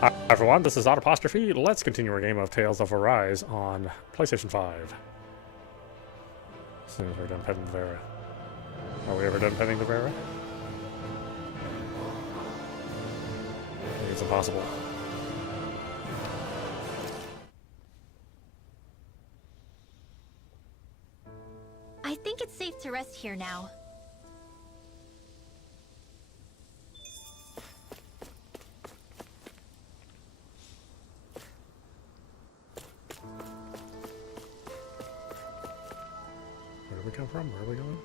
Hi everyone, this is audap. Let's continue our game of Tales of Arise on PlayStation 5. As soon as we're done petting the Vera. Are we ever done petting the Vera? I think it's impossible. I think it's safe to rest here now. Where did we come from? Where are we going?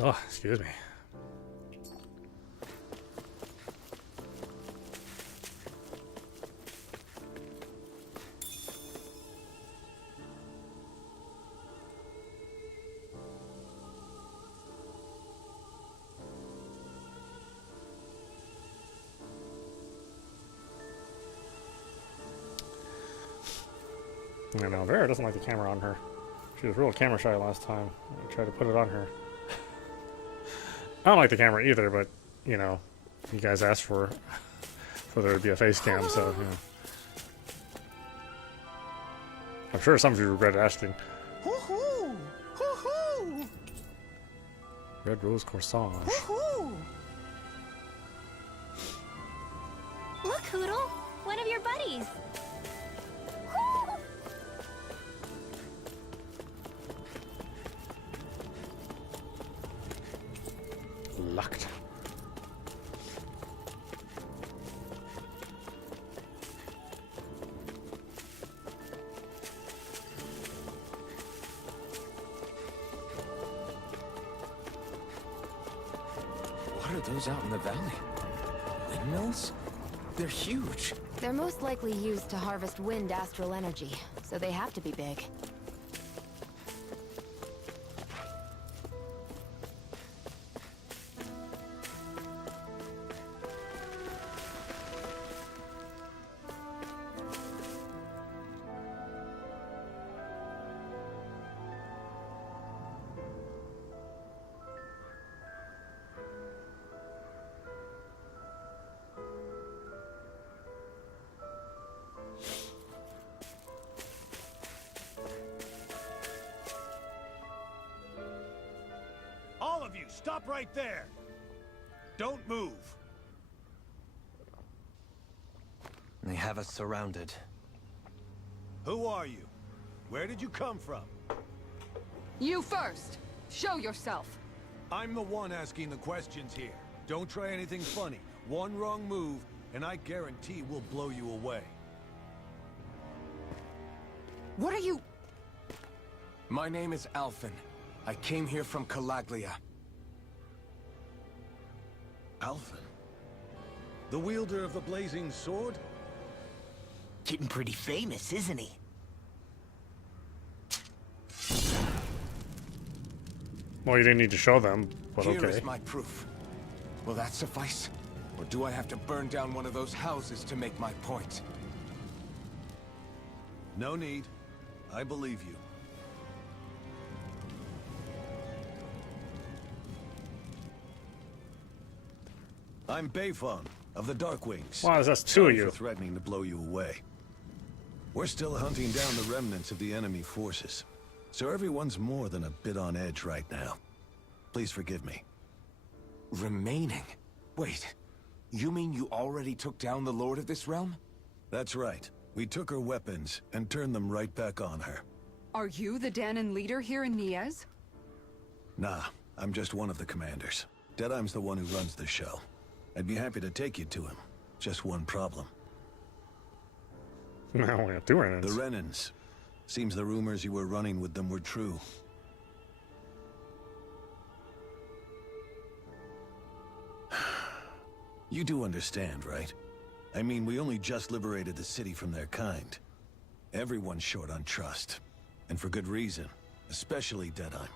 Oh, excuse me. I know, Vera doesn't like the camera on her. She was real camera shy last time. I tried to put it on her. I don't like the camera either, but, you know, you guys asked for there to be a face cam, so, you know. I'm sure some of you regret asking. Hoo-hoo! Hoo-hoo! Red Rose Corsage. Hoo-hoo! Look, Hoodle! One of your buddies! Woo! Locked. What are those out in the valley? Windmills? They're huge. They're most likely used to harvest wind astral energy, so they have to be big. All of you, stop right there! Don't move! They have us surrounded. Who are you? Where did you come from? You first! Show yourself! I'm the one asking the questions here. Don't try anything funny. One wrong move, and I guarantee we'll blow you away. What are you... My name is Alphen. I came here from Calaglia. Alphen? The wielder of the Blazing Sword? Getting pretty famous, isn't he? Well, you didn't need to show them, but Here okay. is my proof. Will that suffice? Or do I have to burn down one of those houses to make my point? No need. I believe you. I'm Bayfon of the Darkwings. Wow, that's two of Sorry you. for threatening to blow you away. We're still hunting down the remnants of the enemy forces, so everyone's more than a bit on edge right now. Please forgive me. Remaining? Wait, you mean you already took down the Lord of this realm? That's right. We took her weapons and turned them right back on her. Are you the Danon leader here in Niez? Nah, I'm just one of the commanders. Deadeye's the one who runs the show. I'd be happy to take you to him. Just one problem. Now we have two Renans. The Renans. Seems the rumors you were running with them were true. You do understand, right? I mean, we only just liberated the city from their kind. Everyone's short on trust. And for good reason. Especially Deadeye.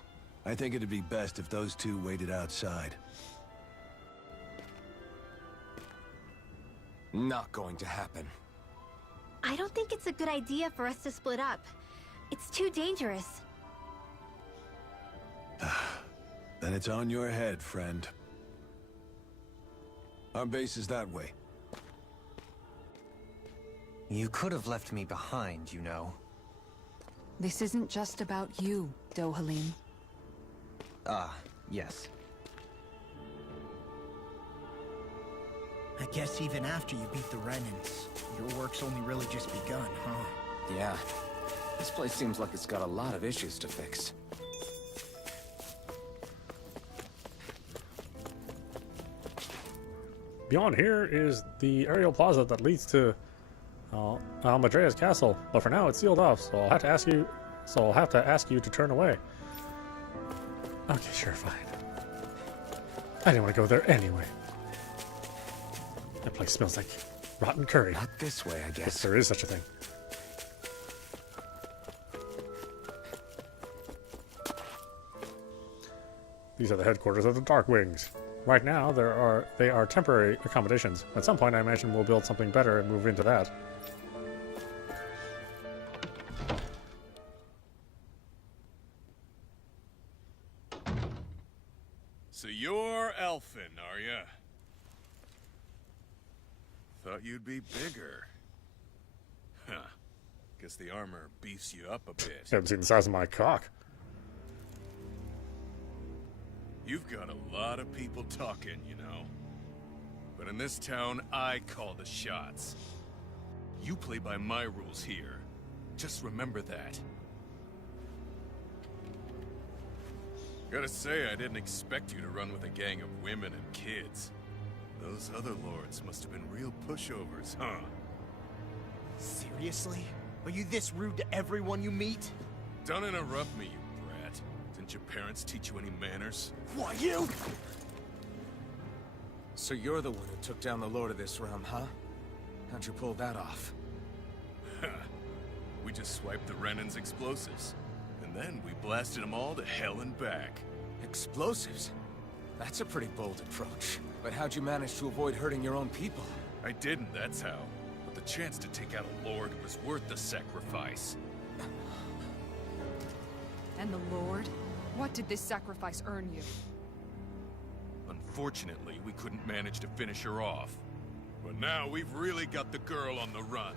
I think it'd be best if those two waited outside. Not going to happen. I don't think it's a good idea for us to split up. It's too dangerous. Then it's on your head, friend. Our base is that way. You could have left me behind, you know. This isn't just about you, Dohalim. Ah, yes. I guess even after you beat the Renans, your work's only really just begun, huh? Yeah. This place seems like it's got a lot of issues to fix. Beyond here is the aerial plaza that leads to Madrea's castle, but for now it's sealed off, so I'll have to ask you to turn away. Okay, sure, fine. I didn't want to go there anyway. That place smells like rotten curry. Not this way, I If guess. there is such a thing. These are the headquarters of the Dark Wings. Right now, they are temporary accommodations. At some point, I imagine we'll build something better and move into that. So you're elfin, are ya? Thought you'd be bigger. Huh. Guess the armor beefs you up a bit. You haven't seen the size of my cock. You've got a lot of people talking, you know. But in this town, I call the shots. You play by my rules here. Just remember that. Gotta say, I didn't expect you to run with a gang of women and kids. Those other lords must have been real pushovers, huh? Seriously? Are you this rude to everyone you meet? Don't interrupt me, you brat. Didn't your parents teach you any manners? Why, you? So you're the one who took down the Lord of this realm, huh? How'd you pull that off? We just swiped the Renan's explosives. And then we blasted them all to hell and back. Explosives? That's a pretty bold approach. But how'd you manage to avoid hurting your own people? I didn't, that's how. But the chance to take out a lord was worth the sacrifice. And the Lord? What did this sacrifice earn you? Unfortunately, we couldn't manage to finish her off. But now we've really got the girl on the run.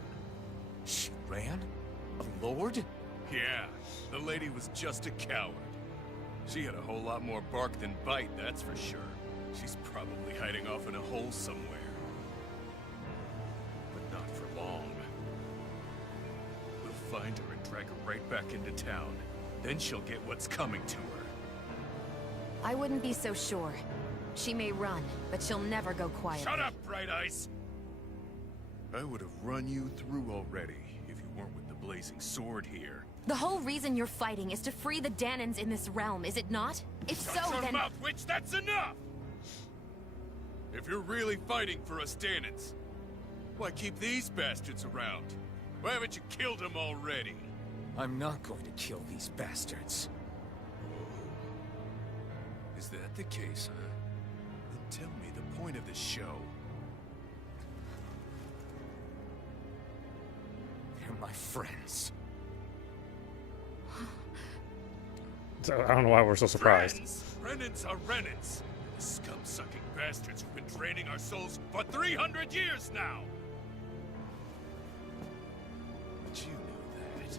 She ran? A lord? Yeah, the lady was just a coward. She had a whole lot more bark than bite, that's for sure. She's probably hiding off in a hole somewhere. But not for long. We'll find her and drag her right back into town. Then she'll get what's coming to her. I wouldn't be so sure. She may run, but she'll never go quiet. Shut up, Bright Eyes! I would have run you through already if you weren't with the Blazing Sword here. The whole reason you're fighting is to free the Danans in this realm, is it not? If so, Shut your then... mouth, witch! That's enough! If you're really fighting for us Danans, why keep these bastards around? Why haven't you killed them already? I'm not going to kill these bastards. Is that the case, huh? Then tell me the point of the show. They're my friends. So, I don't know why we're so surprised. Friends! Renans are Renans! The scum-sucking bastards who've been draining our souls for 300 years now! But you knew that.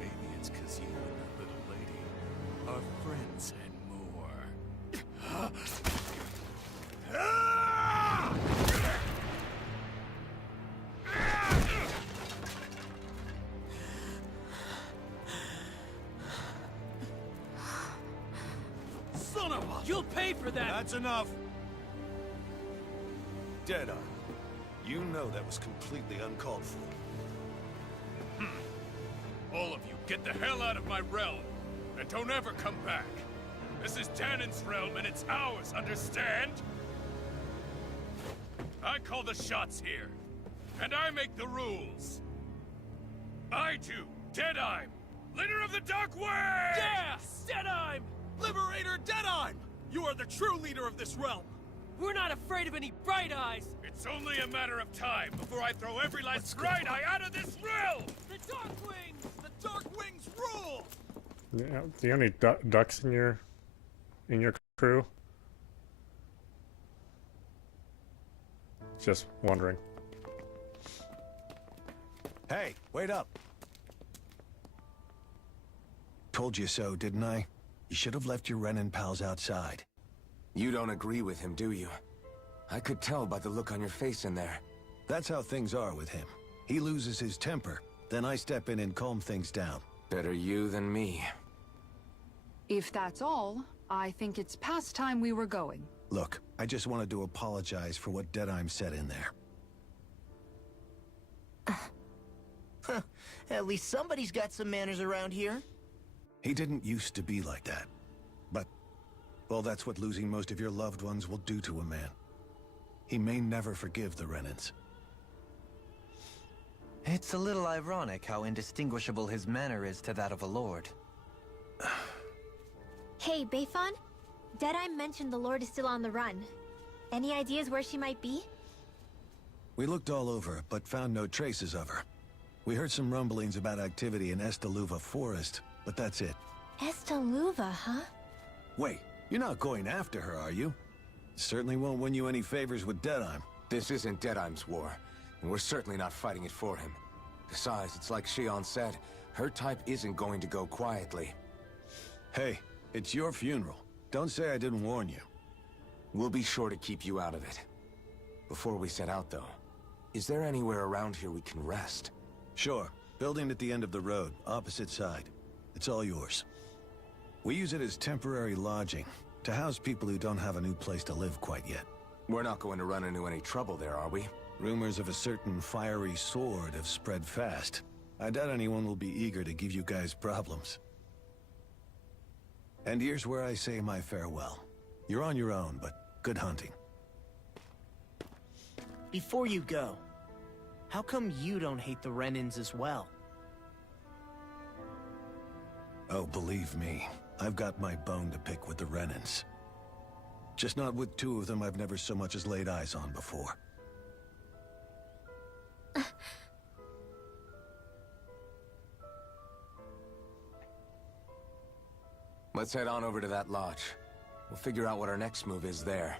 Maybe it's because you and that little lady are friends and more. Son of a... You'll pay for that! That's enough! Deadeye, you know that was completely uncalled for. All of you, get the hell out of my realm! And don't ever come back! This is Danan's realm and it's ours, understand? I call the shots here. And I make the rules. I do, Deadeye, leader of the Dark Wings! Yeah! Deadeye! Liberator Deadeye! You are the true leader of this realm! We're not afraid of any bright eyes! It's only a matter of time before I throw every last bright eye out of this realm! The Dark Wings! The Dark Wings rule! Yeah, do you have any ducks in your crew? Just wondering. Hey, wait up. Told you so, didn't I? You should have left your Renin pals outside. You don't agree with him, do you? I could tell by the look on your face in there. That's how things are with him. He loses his temper, then I step in and calm things down. Better you than me. If that's all, I think it's past time we were going. Look, I just wanted to apologize for what Deadheim said in there. At least somebody's got some manners around here. He didn't used to be like that. But, well, that's what losing most of your loved ones will do to a man. He may never forgive the Renins. It's a little ironic how indistinguishable his manner is to that of a lord. Hey, Bayfon? Deadeye mentioned the Lord is still on the run. Any ideas where she might be? We looked all over, but found no traces of her. We heard some rumblings about activity in Estaluva Forest, but that's it. Estaluva, huh? Wait, you're not going after her, are you? Certainly won't win you any favors with Deadheim. This isn't Deadheim's war, and we're certainly not fighting it for him. Besides, it's like Shion said, her type isn't going to go quietly. Hey, it's your funeral. Don't say I didn't warn you. We'll be sure to keep you out of it. Before we set out, though, is there anywhere around here we can rest? Sure. Building at the end of the road, opposite side. It's all yours. We use it as temporary lodging, to house people who don't have a new place to live quite yet. We're not going to run into any trouble there, are we? Rumors of a certain fiery sword have spread fast. I doubt anyone will be eager to give you guys problems. And here's where I say my farewell. You're on your own, but good hunting. Before you go, how come you don't hate the Renins as well? Oh, believe me, I've got my bone to pick with the Renins. Just not with two of them I've never so much as laid eyes on before. Let's head on over to that lodge. We'll figure out what our next move is there.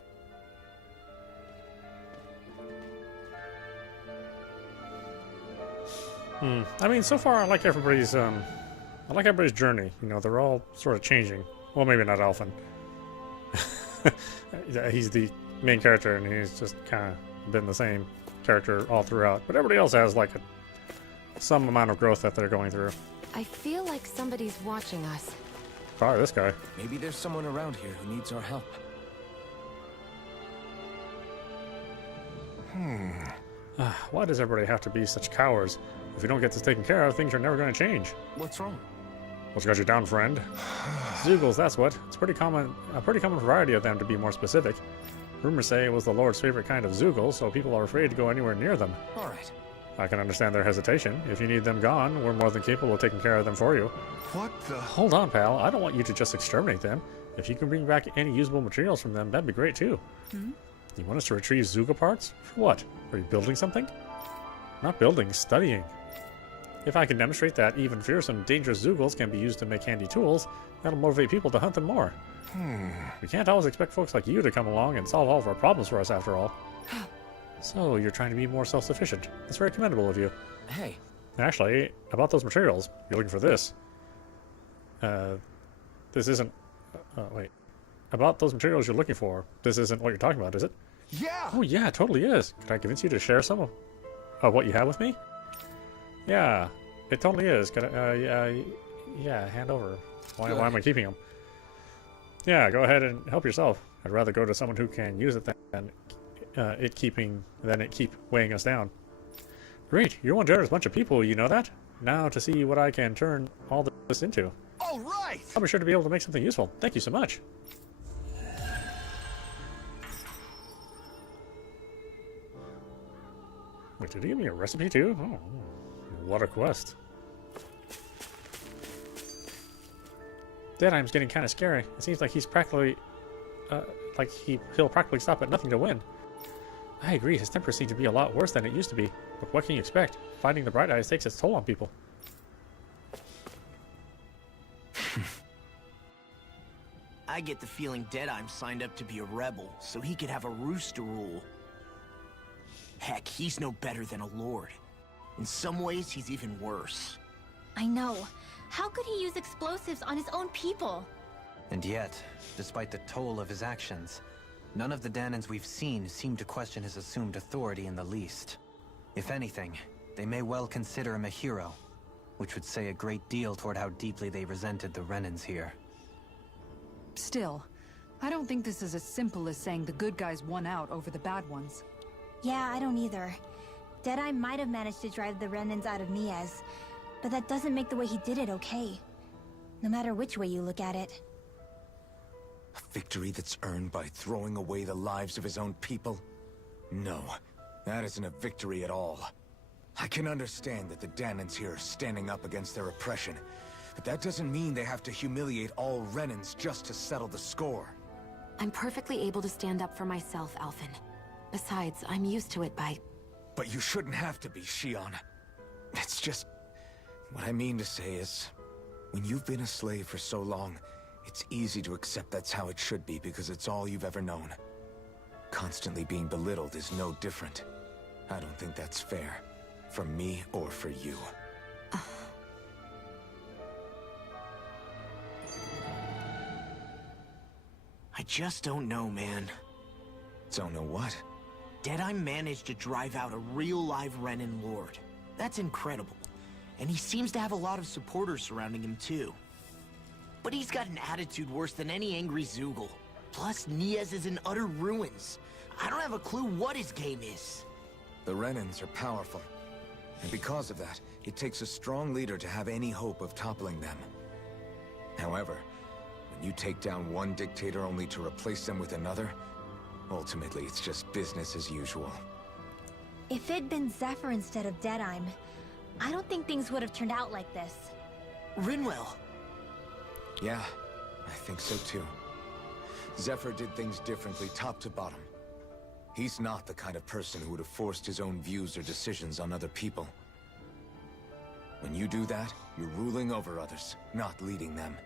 I mean, so far I like everybody's journey. You know, they're all sort of changing. Well, maybe not Alphen. Yeah, he's the main character, and he's just kind of been the same character all throughout. But everybody else has like some amount of growth that they're going through. I feel like somebody's watching us. Probably this guy. Maybe there's someone around here who needs our help. Why does everybody have to be such cowards? If you don't get this taken care of, things are never going to change. What's wrong? What's got you down, friend? Zeugles, that's what. It's a pretty common variety of them, to be more specific. Rumors say it was the Lord's favorite kind of Zeugles, so people are afraid to go anywhere near them. All right. I can understand their hesitation. If you need them gone, we're more than capable of taking care of them for you. What the? Hold on, pal. I don't want you to just exterminate them. If you can bring back any usable materials from them, that'd be great, too. You want us to retrieve Zeugl parts? For what? Are you building something? Not building, studying. If I can demonstrate that even fearsome, dangerous Zeugles can be used to make handy tools, that'll motivate people to hunt them more. We can't always expect folks like you to come along and solve all of our problems for us, after all. So, you're trying to be more self-sufficient. That's very commendable of you. Hey. Actually, about those materials, you're looking for this. This isn't... wait. About those materials you're looking for, this isn't what you're talking about, is it? Yeah! Oh, yeah, it totally is. Can I convince you to share some of what you have with me? Yeah, it totally is. Can I, yeah, hand over. Why am I keeping them? Yeah, go ahead and help yourself. I'd rather go to someone who can use it than it keep weighing us down. Great, you're one generous bunch of people, you know that? Now to see what I can turn all this into. All right! I'll be sure to be able to make something useful. Thank you so much. Wait, did he give me a recipe too? Oh, what a quest. Deadheim's getting kind of scary. It seems like he's practically like he'll practically stop at nothing to win. I agree, his temper seems to be a lot worse than it used to be. But what can you expect? Fighting the Bright Eyes takes its toll on people. I get the feeling Deadeye signed up to be a rebel, so he could have a roost to rule. Heck, he's no better than a lord. In some ways, he's even worse. I know. How could he use explosives on his own people? And yet, despite the toll of his actions, none of the Danans we've seen seem to question his assumed authority in the least. If anything, they may well consider him a hero, which would say a great deal toward how deeply they resented the Renans here. Still, I don't think this is as simple as saying the good guys won out over the bad ones. Yeah, I don't either. Deadeye might have managed to drive the Renans out of Niaz, but that doesn't make the way he did it okay. No matter which way you look at it. A victory that's earned by throwing away the lives of his own people? No, that isn't a victory at all. I can understand that the Danans here are standing up against their oppression, but that doesn't mean they have to humiliate all Renans just to settle the score. I'm perfectly able to stand up for myself, Alphen. Besides, I'm used to it by... But you shouldn't have to be, Shion. It's just... What I mean to say is, when you've been a slave for so long, it's easy to accept that's how it should be because it's all you've ever known. Constantly being belittled is no different. I don't think that's fair. For me or for you. I just don't know, man. Don't know what? Deadeye managed to drive out a real live Renan lord. That's incredible. And he seems to have a lot of supporters surrounding him too. But he's got an attitude worse than any angry Zoogle. Plus, Niaz is in utter ruins. I don't have a clue what his game is. The Renans are powerful. And because of that, it takes a strong leader to have any hope of toppling them. However, when you take down one dictator only to replace them with another, ultimately it's just business as usual. If it'd been Zephyr instead of Deadeye, I don't think things would have turned out like this. Rinwell! Yeah, I think so too. Zephyr did things differently top to bottom. He's not the kind of person who would have forced his own views or decisions on other people. When you do that, you're ruling over others, not leading them.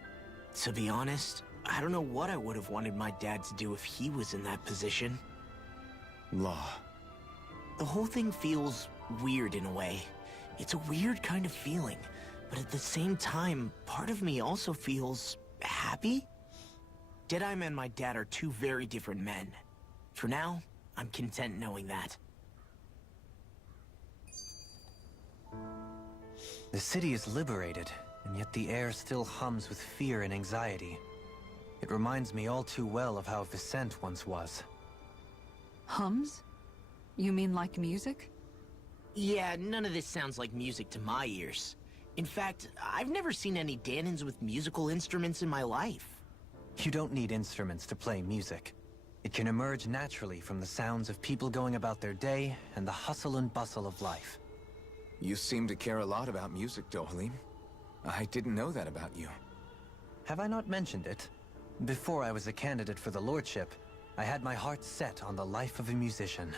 To be honest, I don't know what I would have wanted my dad to do if he was in that position. Law. The whole thing feels weird in a way. It's a weird kind of feeling, but at the same time, part of me also feels happy. Deadeye and my dad are two very different men. For now, I'm content knowing that. The city is liberated, and yet the air still hums with fear and anxiety. It reminds me all too well of how Vicente once was. Hums? You mean like music? Yeah, none of this sounds like music to my ears. In fact, I've never seen any Danans with musical instruments in my life. You don't need instruments to play music. It can emerge naturally from the sounds of people going about their day and the hustle and bustle of life. You seem to care a lot about music, Dohalim. I didn't know that about you. Have I not mentioned it? Before I was a candidate for the lordship, I had my heart set on the life of a musician.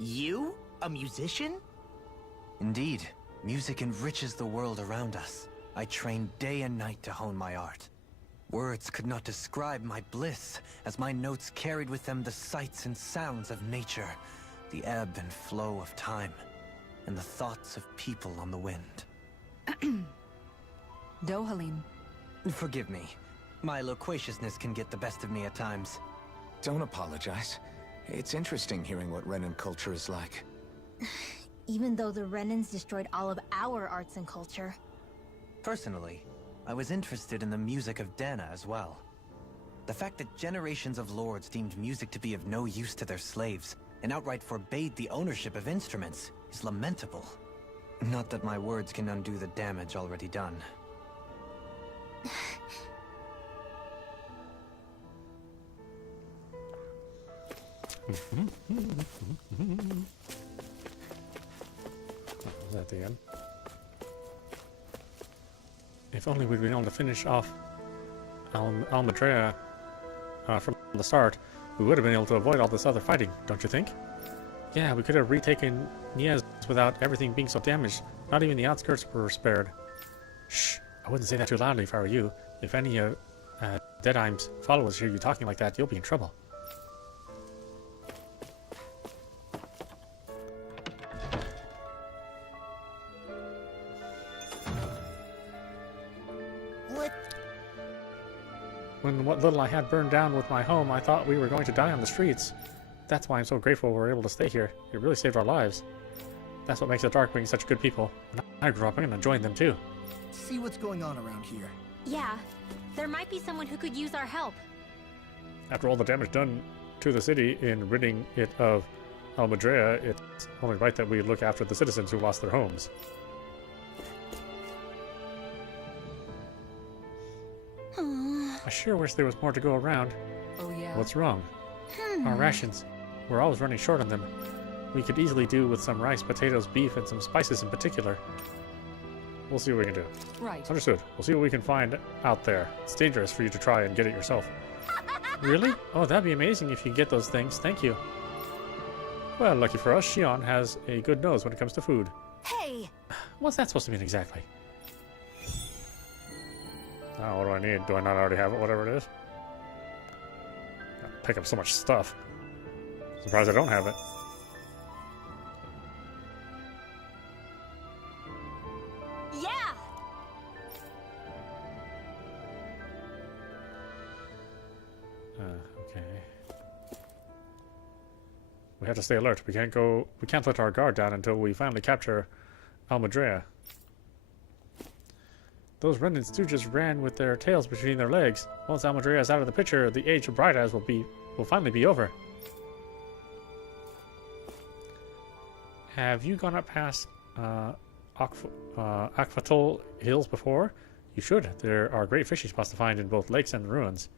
You? A musician? Indeed, music enriches the world around us. I trained day and night to hone my art. Words could not describe my bliss, as my notes carried with them the sights and sounds of nature, the ebb and flow of time, and the thoughts of people on the wind. Dohalim. Forgive me. My loquaciousness can get the best of me at times. Don't apologize. It's interesting hearing what Renan culture is like. Even though the Renans destroyed all of our arts and culture. Personally, I was interested in the music of Dana as well. The fact that generations of lords deemed music to be of no use to their slaves, and outright forbade the ownership of instruments, is lamentable. Not that my words can undo the damage already done. Was that the end? If only we'd been able to finish off Almedrea from the start, we would have been able to avoid all this other fighting, don't you think? Yeah, we could have retaken Niez without everything being so damaged. Not even the outskirts were spared. Shh, I wouldn't say that too loudly if I were you. If any Deadeye's followers hear you talking like that, you'll be in trouble. When what little I had burned down with my home, I thought we were going to die on the streets. That's why I'm so grateful we were able to stay here. It really saved our lives. That's what makes the Darkwing such good people. When I grew up, I'm gonna join them too. See what's going on around here. Yeah, there might be someone who could use our help. After all the damage done to the city in ridding it of Almadrea, it's only right that we look after the citizens who lost their homes. I sure wish there was more to go around. Oh yeah? What's wrong? Our rations. We're always running short on them. We could easily do with some rice, potatoes, beef, and some spices in particular. We'll see what we can do. Right. Understood. We'll see what we can find out there. It's dangerous for you to try and get it yourself. Really? Oh, that'd be amazing if you get those things. Thank you. Well, lucky for us, Shion has a good nose when it comes to food. Hey! What's that supposed to mean exactly? Oh, what do I need? Do I not already have it, whatever it is? Gotta pick up so much stuff. Surprised I don't have it. Yeah! Okay. We have to stay alert. We can't let our guard down until we finally capture Almadrea. Those remnants too just ran with their tails between their legs. Once Almadrea is out of the picture, the age of Bright Eyes will finally be over. Have you gone up past Akvatol Hills before? You should. There are great fishing spots to find in both lakes and the ruins.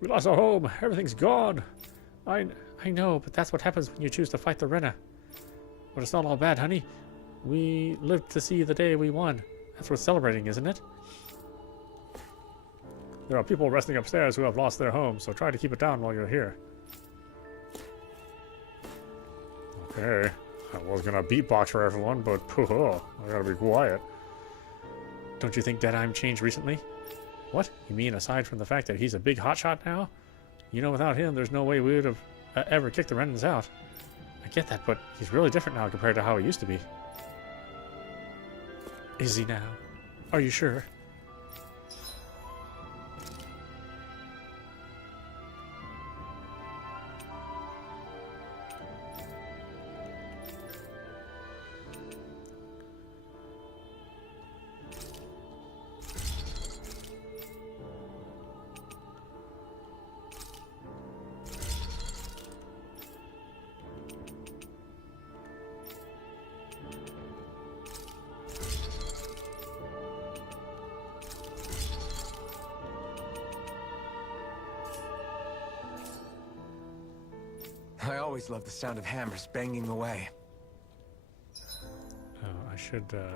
We lost our home. Everything's gone. I know, but that's what happens when you choose to fight the Renna. But it's not all bad, honey. We lived to see the day we won. That's worth celebrating, isn't it? There are people resting upstairs who have lost their homes, so try to keep it down while you're here. Okay. I was gonna beatbox for everyone, but I gotta be quiet. Don't you think Deadeye changed recently? What? You mean aside from the fact that he's a big hotshot now? You know, without him, there's no way we would have ever kicked the Renans out. I get that, but he's really different now compared to how he used to be. Is he now? Are you sure? I always love the sound of hammers banging away. Oh, I should go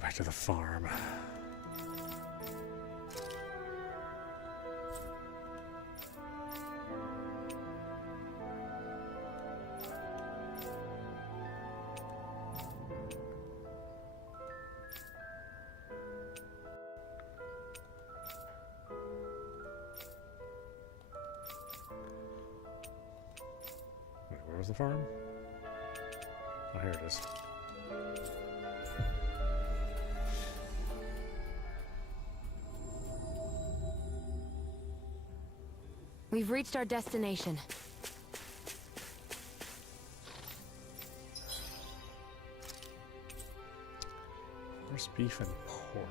back to the farm. Where was the farm? Oh, here it is. We've reached our destination. Roast beef and pork.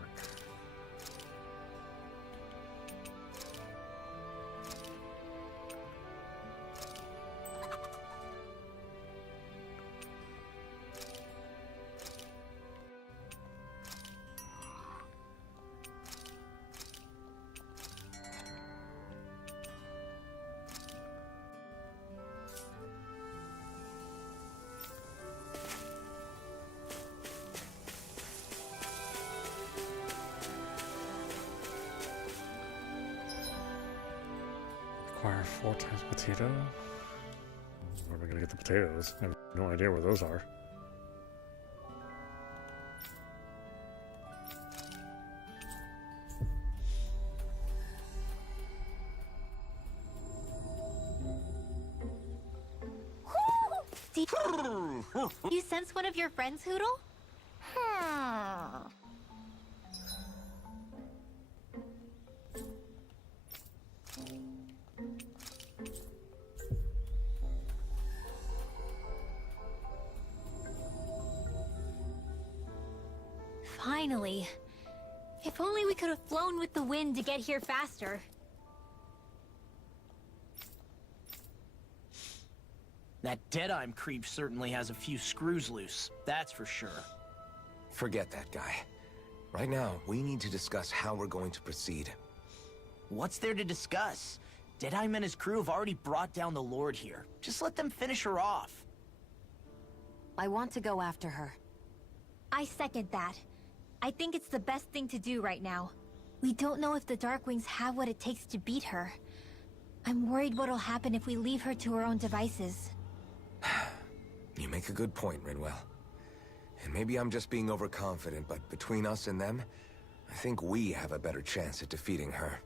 Require 4 times potato. Where are we gonna get the potatoes? I have no idea where those are. You sense one of your friends, Hoodle? Finally. If only we could have flown with the wind to get here faster. That Deadeye creep certainly has a few screws loose, that's for sure. Forget that guy. Right now, we need to discuss how we're going to proceed. What's there to discuss? Deadeye and his crew have already brought down the Lord here. Just let them finish her off. I want to go after her. I second that. I think it's the best thing to do right now. We don't know if the Darkwings have what it takes to beat her. I'm worried what'll happen if we leave her to her own devices. You make a good point, Rinwell. And maybe I'm just being overconfident, but between us and them, I think we have a better chance at defeating her.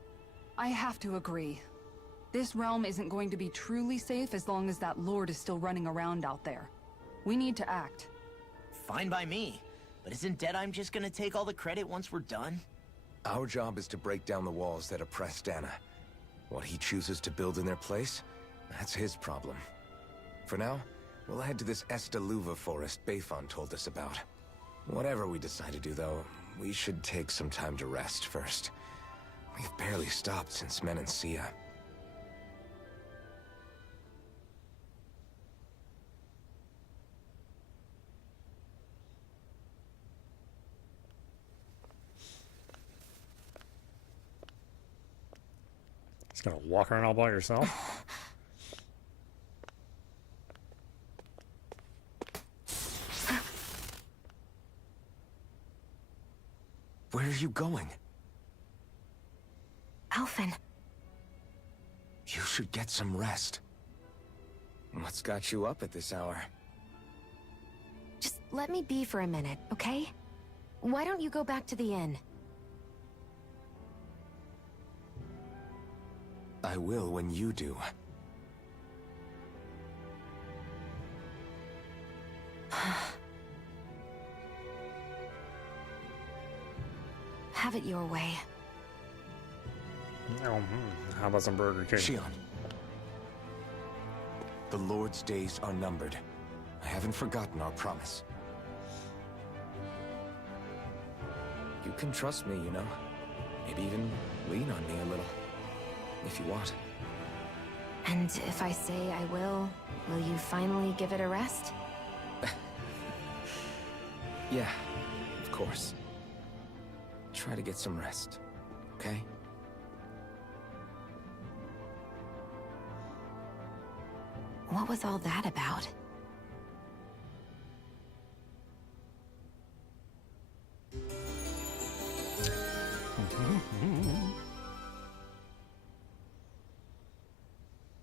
I have to agree. This realm isn't going to be truly safe as long as that Lord is still running around out there. We need to act. Fine by me. But isn't Deadeye just gonna take all the credit once we're done? Our job is to break down the walls that oppress Dana. What he chooses to build in their place, that's his problem. For now, we'll head to this Estaluva forest Bayfon told us about. Whatever we decide to do, though, we should take some time to rest first. We've barely stopped since Menancia. Just gonna walk around all by yourself? Where are you going? Alphen. You should get some rest. What's got you up at this hour? Just let me be for a minute, okay? Why don't you go back to the inn? I will when you do. Have it your way. How about some Burger King? Shion. The Lord's days are numbered. I haven't forgotten our promise. You can trust me, you know. Maybe even lean on me a little. If you want. And if I say I will you finally give it a rest? Yeah, of course. Try to get some rest, okay? What was all that about?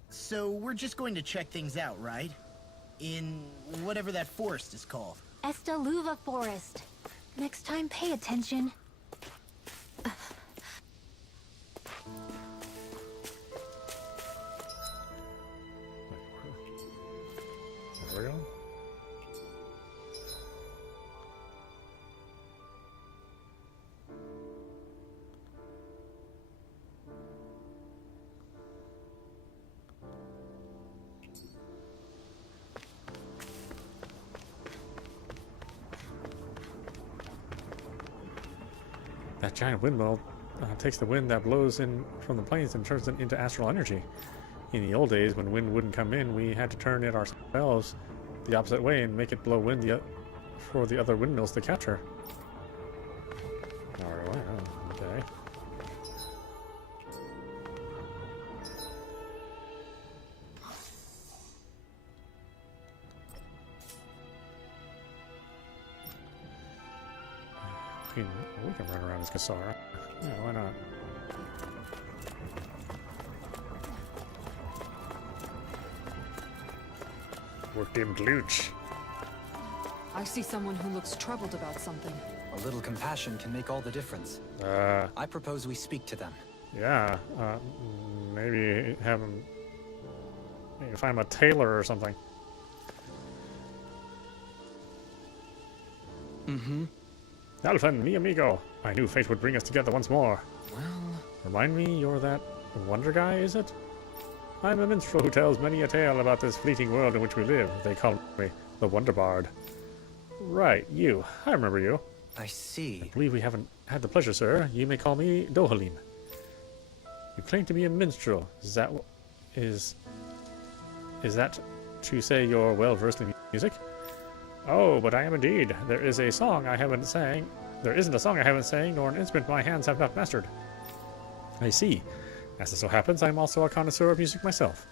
So we're just going to check things out, right? In whatever that forest is called. Estaluva Forest. Next time, pay attention. There we go. That giant windmill takes the wind that blows in from the plains and turns it into astral energy. In the old days, when wind wouldn't come in, we had to turn it ourselves the opposite way and make it blow wind for the other windmills to catch her. Alright, okay. We can run around as Kasara. Yeah, why not? Work dem glitch. I see someone who looks troubled about something. A little compassion can make all the difference. I propose we speak to them. Yeah, maybe have him. Maybe find him a tailor or something. Alphen, mi amigo. I knew fate would bring us together once more. Well... Remind me, you're that wonder guy, is it? I'm a minstrel who tells many a tale about this fleeting world in which we live. They call me the Wonder Bard. Right, you. I remember you. I see. I believe we haven't had the pleasure, sir. You may call me Dohalim. You claim to be a minstrel. Is that to say you're well versed in music? Oh, but I am indeed. There isn't a song I haven't sang, nor an instrument my hands have not mastered. I see. As it so happens, I am also a connoisseur of music myself.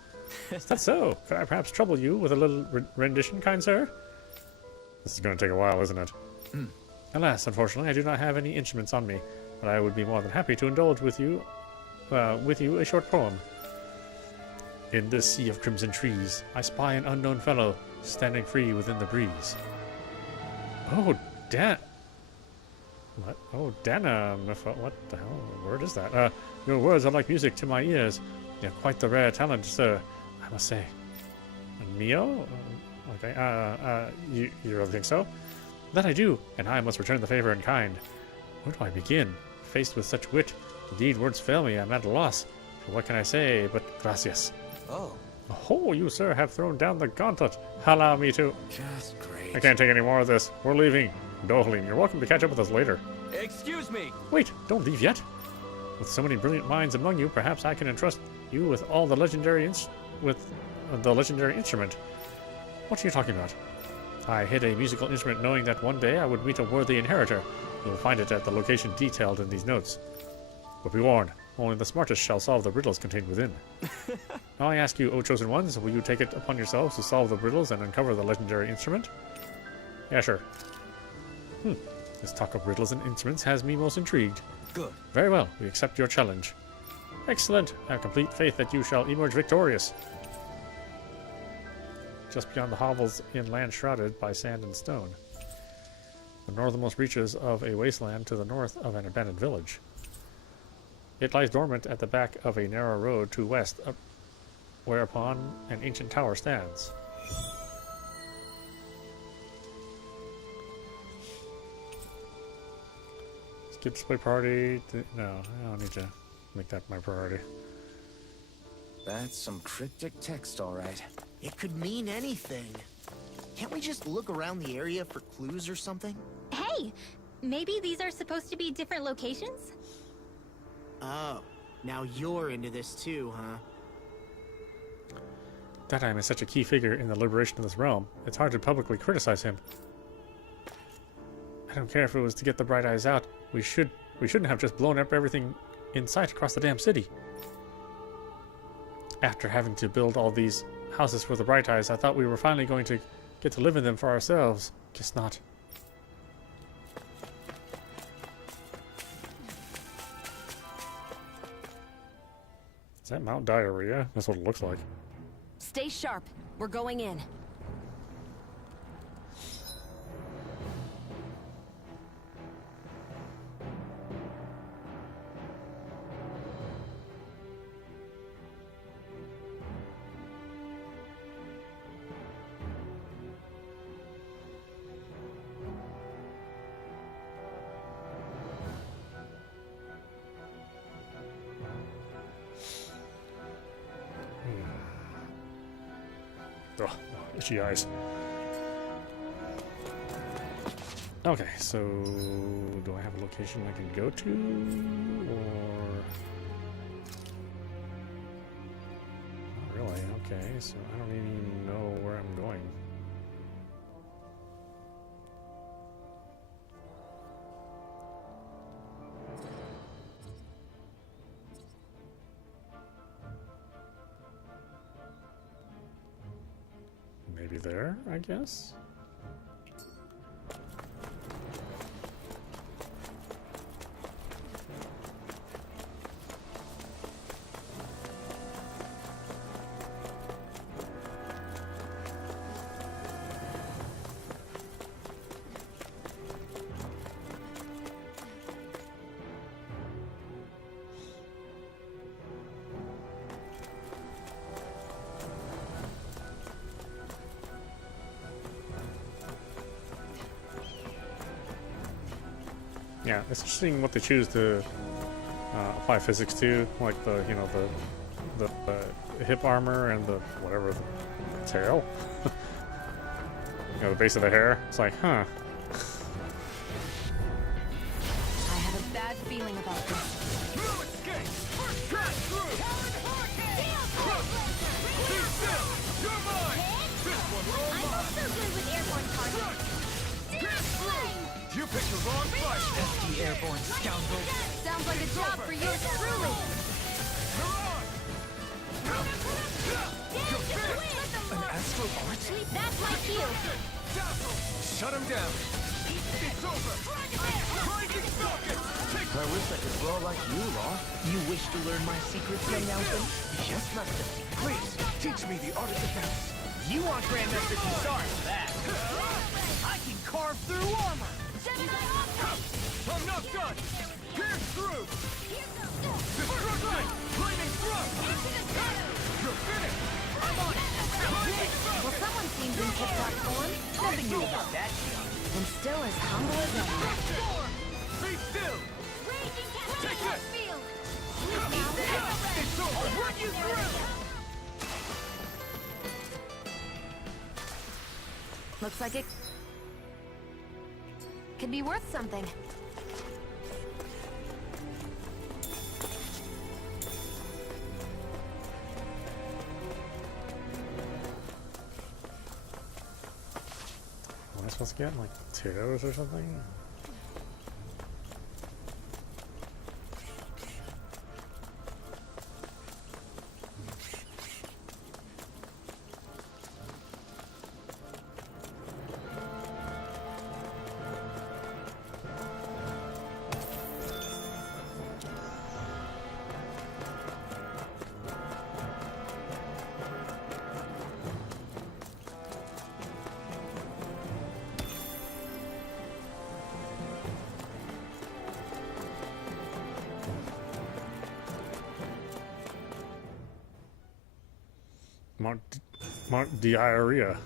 Is that so? Could I perhaps trouble you with a little rendition, kind sir? This is going to take a while, isn't it? Alas, unfortunately, I do not have any instruments on me, but I would be more than happy to indulge with you a short poem. In this sea of crimson trees, I spy an unknown fellow, standing free within the breeze. Oh, what? Oh, Dana, what the hell word is that? Your words are like music to my ears. You're quite the rare talent, sir, I must say. Mio? Okay, you really think so? That I do, and I must return the favor in kind. Where do I begin? Faced with such wit, indeed words fail me, I'm at a loss. For what can I say but gracias? Oh. Oh, you, sir, have thrown down the gauntlet. Allow me to... Just great. I can't take any more of this. We're leaving. Dohalim, you're welcome to catch up with us later. Excuse me! Wait, don't leave yet. With so many brilliant minds among you, perhaps I can entrust you with all the legendary instrument. What are you talking about? I hid a musical instrument knowing that one day I would meet a worthy inheritor. You will find it at the location detailed in these notes. But be warned, only the smartest shall solve the riddles contained within. Now I ask you, O chosen ones, will you take it upon yourselves to solve the riddles and uncover the legendary instrument? Yeah, sure. This talk of riddles and instruments has me most intrigued. Good. Very well, we accept your challenge. Excellent. I have complete faith that you shall emerge victorious. Just beyond the hovels in land shrouded by sand and stone. The northernmost reaches of a wasteland to the north of an abandoned village. It lies dormant at the back of a narrow road to west, whereupon an ancient tower stands. Skip display priority. No, I don't need to make that my priority. That's some cryptic text, all right. It could mean anything. Can't we just look around the area for clues or something? Hey! Maybe these are supposed to be different locations? Oh, now you're into this too, huh? Deadheim is such a key figure in the liberation of this realm. It's hard to publicly criticize him. I don't care if it was to get the Bright Eyes out. We shouldn't have just blown up everything in sight across the damn city. After having to build all these houses for the Bright Eyes, I thought we were finally going to get to live in them for ourselves. Guess not. Is that Mount Diarrhea? That's what it looks like. Stay sharp. We're going in. Ugh, itchy eyes. Okay, so do I have a location I can go to, or not really? Okay, so I don't even know where I'm going. Maybe there, I guess. Yeah, it's interesting what they choose to apply physics to, like the the hip armor and the whatever the tail. The base of the hair. It's like, huh. I have a bad feeling about this. No escape! First crash through! Be still! You're mine! This one, roll I'm mine! also good with airborne targets. Pierce through! You picked the wrong fight! Pesky airborne scoundrel. Sounds like a job for yours truly. You're on! An astral art? That's my cue. Shut him down. It's over! Blazing socket! I wish I could blow like you, Law. You wish to learn my secrets, young Nelson? Yes, Master. Please, teach me the art of defense. You want Grandmaster Kisar for that. I can carve through armor! I'm not done! Pierce through! Destruction! Flaming thrust! You're finished! I'm on it! Well, someone seems in tip-top form. Nothing new about that, Shion. And still as humble as ever. Be still! Take this! It's over! I'll run you through! Looks like it could be worth something. Am I supposed to get like potatoes or something? Mark diarrhea.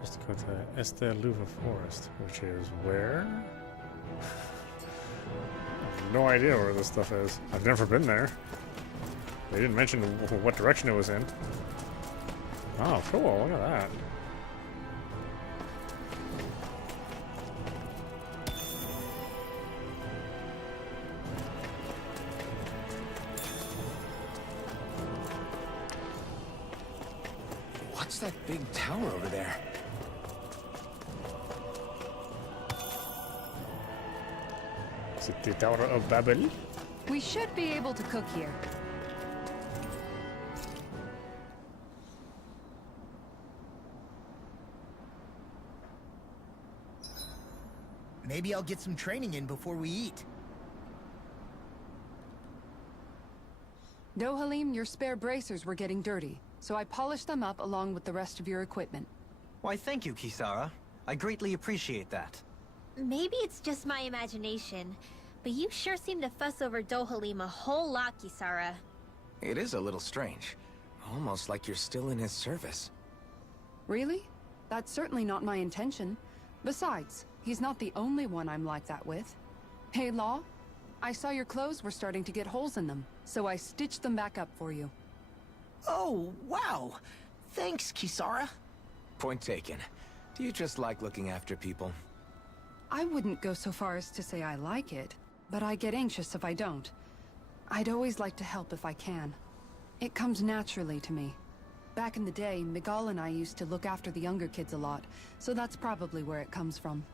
Just go to Esteluva Forest, which is where? I have no idea where this stuff is. I've never been there. They didn't mention what direction it was in. Oh, cool, look at that. What's that big tower over there? Is it the Tower of Babel? We should be able to cook here. Maybe I'll get some training in before we eat. Dohalim, your spare bracers were getting dirty, so I polished them up along with the rest of your equipment. Why, thank you, Kisara. I greatly appreciate that. Maybe it's just my imagination, but you sure seem to fuss over Dohalim a whole lot, Kisara. It is a little strange. Almost like you're still in his service. Really? That's certainly not my intention. Besides, he's not the only one I'm like that with. Hey, Law, I saw your clothes were starting to get holes in them, so I stitched them back up for you. Oh, wow. Thanks, Kisara. Point taken. Do you just like looking after people? I wouldn't go so far as to say I like it, but I get anxious if I don't. I'd always like to help if I can. It comes naturally to me. Back in the day, Miguel and I used to look after the younger kids a lot, so that's probably where it comes from.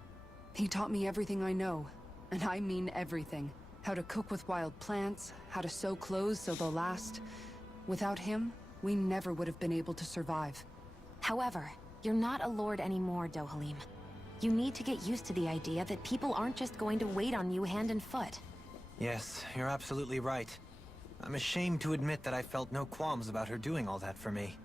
He taught me everything I know, and I mean everything. How to cook with wild plants, how to sew clothes so they'll last. Without him, we never would have been able to survive. However, you're not a lord anymore, Dohalim. You need to get used to the idea that people aren't just going to wait on you hand and foot. Yes, you're absolutely right. I'm ashamed to admit that I felt no qualms about her doing all that for me.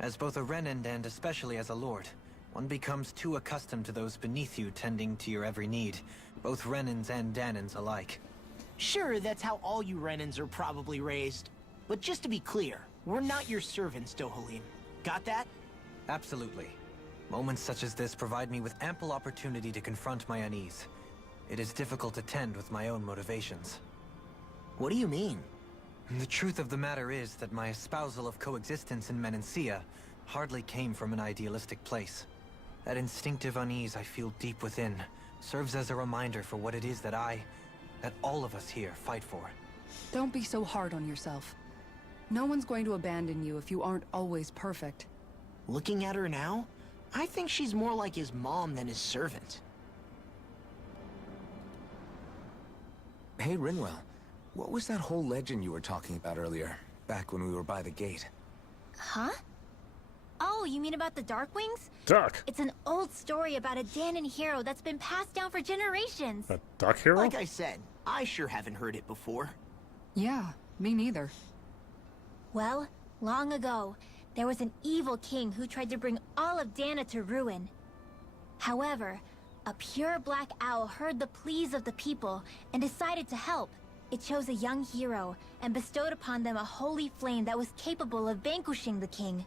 As both a Renan and especially as a lord, one becomes too accustomed to those beneath you tending to your every need, both Renans and Danans alike. Sure, that's how all you Renans are probably raised. But just to be clear, we're not your servants, Dohalim. Got that? Absolutely. Moments such as this provide me with ample opportunity to confront my unease. It is difficult to tend with my own motivations. What do you mean? The truth of the matter is that my espousal of coexistence in Menancia hardly came from an idealistic place. That instinctive unease I feel deep within serves as a reminder for what it is that all of us here fight for. Don't be so hard on yourself. No one's going to abandon you if you aren't always perfect. Looking at her now, I think she's more like his mom than his servant. Hey, Rinwell. What was that whole legend you were talking about earlier, back when we were by the gate? Huh? Oh, you mean about the Darkwings? Duck. It's an old story about a Danon hero that's been passed down for generations. A duck hero? Like I said, I sure haven't heard it before. Yeah, me neither. Well, long ago, there was an evil king who tried to bring all of Dana to ruin. However, a pure black owl heard the pleas of the people and decided to help. It chose a young hero and bestowed upon them a holy flame that was capable of vanquishing the king.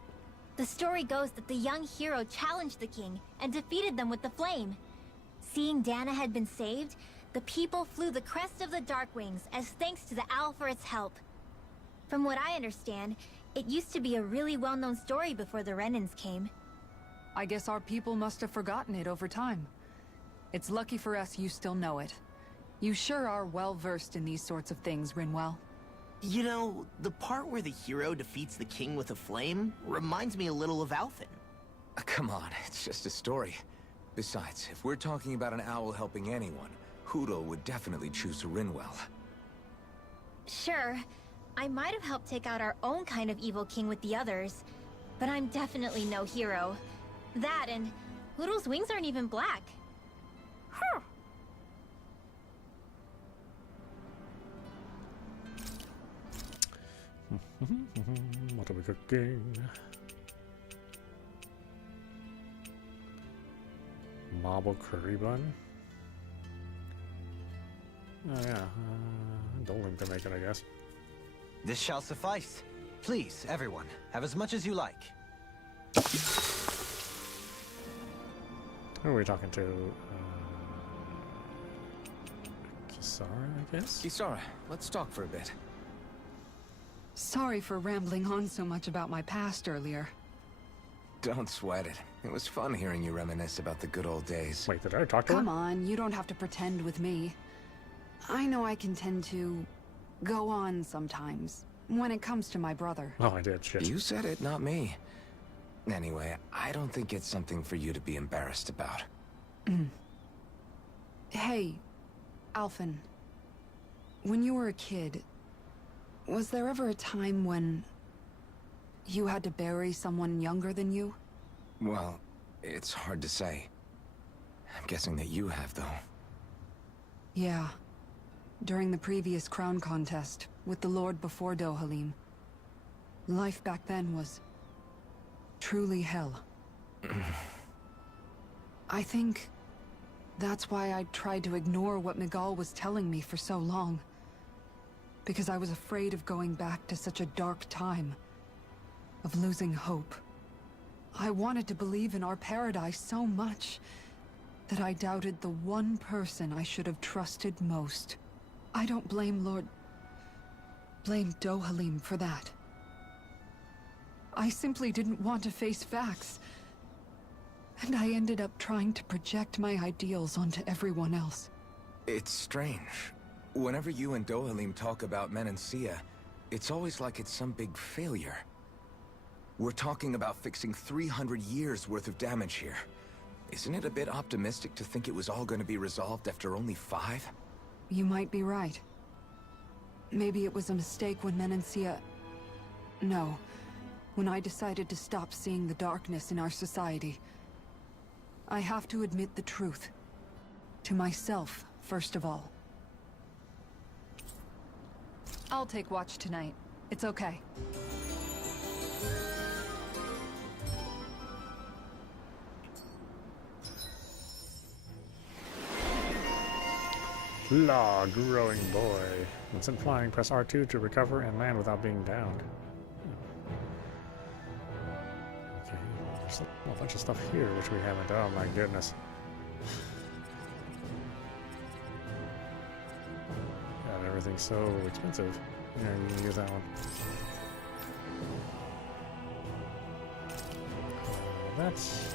The story goes that the young hero challenged the king and defeated them with the flame. Seeing Dana had been saved, the people flew the crest of the Darkwings as thanks to the owl for its help. From what I understand, it used to be a really well-known story before the Renans came. I guess our people must have forgotten it over time. It's lucky for us you still know it. You sure are well-versed in these sorts of things, Rinwell. You know, the part where the hero defeats the king with a flame reminds me a little of Alphen. Come on, it's just a story. Besides, if we're talking about an owl helping anyone, Hootle would definitely choose Rinwell. Sure, I might have helped take out our own kind of evil king with the others, but I'm definitely no hero. That and Hootle's wings aren't even black. Huh. What are we cooking? Marble curry bun? Oh yeah, don't link to make it, I guess. This shall suffice. Please, everyone, have as much as you like. Who are we talking to? Kisara, I guess? Kisara, let's talk for a bit. Sorry for rambling on so much about my past earlier. Don't sweat it. It was fun hearing you reminisce about the good old days. Wait, did I talk to her? Come on, you don't have to pretend with me. I know I can tend to go on sometimes when it comes to my brother. Oh, I did, shit. You said it, not me. Anyway, I don't think it's something for you to be embarrassed about. Hey, Alphen. When you were a kid, was there ever a time when you had to bury someone younger than you? Well, it's hard to say. I'm guessing that you have, though. Yeah. During the previous crown contest, with the Lord before Dohalim. Life back then was truly hell. I think that's why I tried to ignore what Miguel was telling me for so long. Because I was afraid of going back to such a dark time. Of losing hope. I wanted to believe in our paradise so much that I doubted the one person I should have trusted most. I don't blame Dohalim for that. I simply didn't want to face facts. And I ended up trying to project my ideals onto everyone else. It's strange. Whenever you and Dohalim talk about Menancia, it's always like it's some big failure. We're talking about fixing 300 years worth of damage here. Isn't it a bit optimistic to think it was all going to be resolved after only 5? You might be right. Maybe it was a mistake when Menancia... No. When I decided to stop seeing the darkness in our society. I have to admit the truth. To myself, first of all. I'll take watch tonight. It's okay. Law, growing boy. It's implying press R2 to recover and land without being downed. Okay. There's a bunch of stuff here which we haven't. Oh my goodness. God, everything's so expensive. Yeah, you can use that one. That's...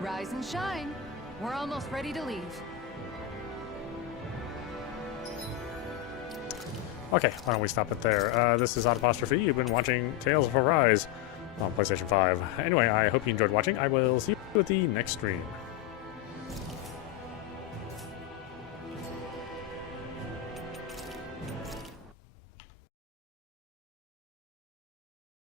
Rise and shine. We're almost ready to leave. Okay, why don't we stop it there? This is Audapostrophe. You've been watching Tales of Arise on PlayStation 5. Anyway, I hope you enjoyed watching. I will see you at the next stream.